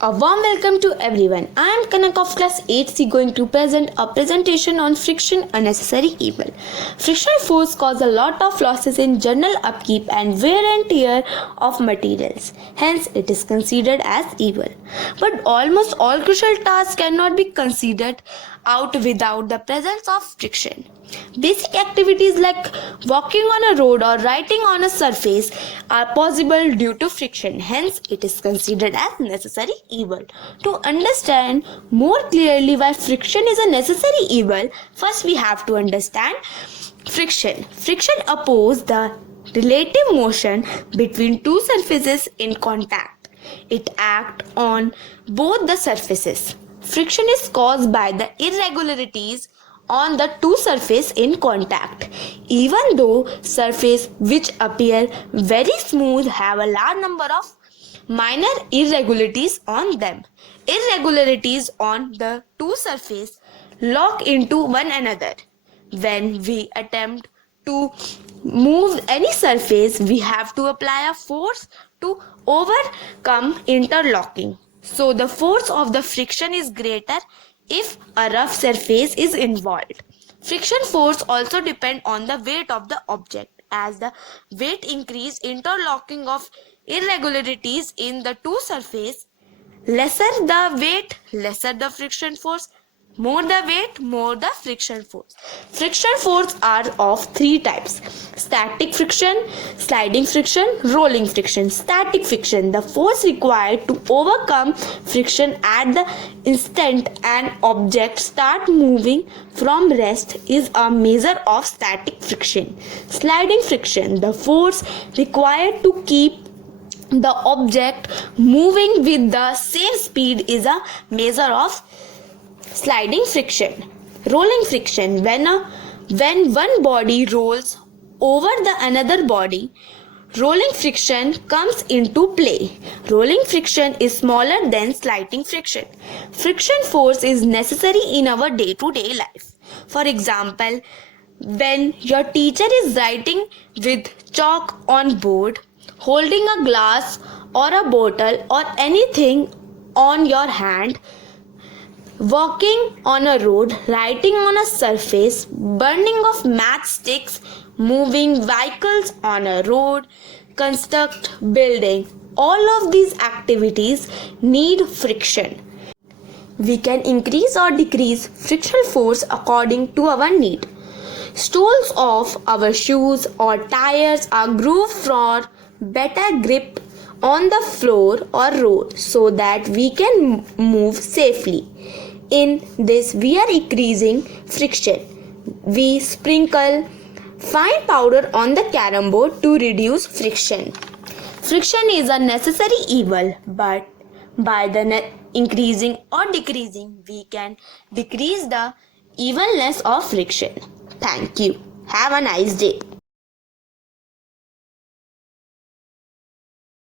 A warm welcome to everyone. I am Kanak of class 8C going to present a presentation on friction, a necessary evil. Frictional force cause a lot of losses in general upkeep and wear and tear of materials. Hence, it is considered as evil. But almost all crucial tasks cannot be considered out without the presence of friction. Basic activities like walking on a road or writing on a surface are possible due to friction. Hence, it is considered as necessary evil. To understand more clearly why friction is a necessary evil, first we have to understand friction. Friction opposes the relative motion between two surfaces in contact. It acts on both the surfaces. Friction is caused by the irregularities on the two surfaces in contact. Even though surfaces which appear very smooth have a large number of minor irregularities on them. Irregularities on the two surfaces lock into one another. When we attempt to move any surface, we have to apply a force to overcome interlocking. So the force of the friction is greater if a rough surface is involved. Friction force also depends on the weight of the object. As the weight increase, interlocking of irregularities in the two surfaces, lesser the weight, lesser the friction force. More the weight, more the friction force. Friction force are of three types: static friction, sliding friction, rolling friction. Static friction, the force required to overcome friction at the instant an object start moving from rest, is a measure of static friction. Sliding friction, the force required to keep the object moving with the same speed, is a measure of sliding friction. Rolling friction, when one body rolls over the another body, rolling friction comes into play. Rolling friction is smaller than sliding friction. Friction force is necessary in our day-to-day life. For example, when your teacher is writing with chalk on board, holding a glass or a bottle or anything on your hand, walking on a road, writing on a surface, burning of matchsticks, moving vehicles on a road, construct building. All of these activities need friction. We can increase or decrease frictional force according to our need. Soles of our shoes or tires are grooved for better grip on the floor or road so that we can move safely. In this, we are increasing friction. We sprinkle fine powder on the carom board to reduce friction. Friction is a necessary evil, but by the increasing or decreasing, we can decrease the evilness of friction. Thank you. Have a nice day.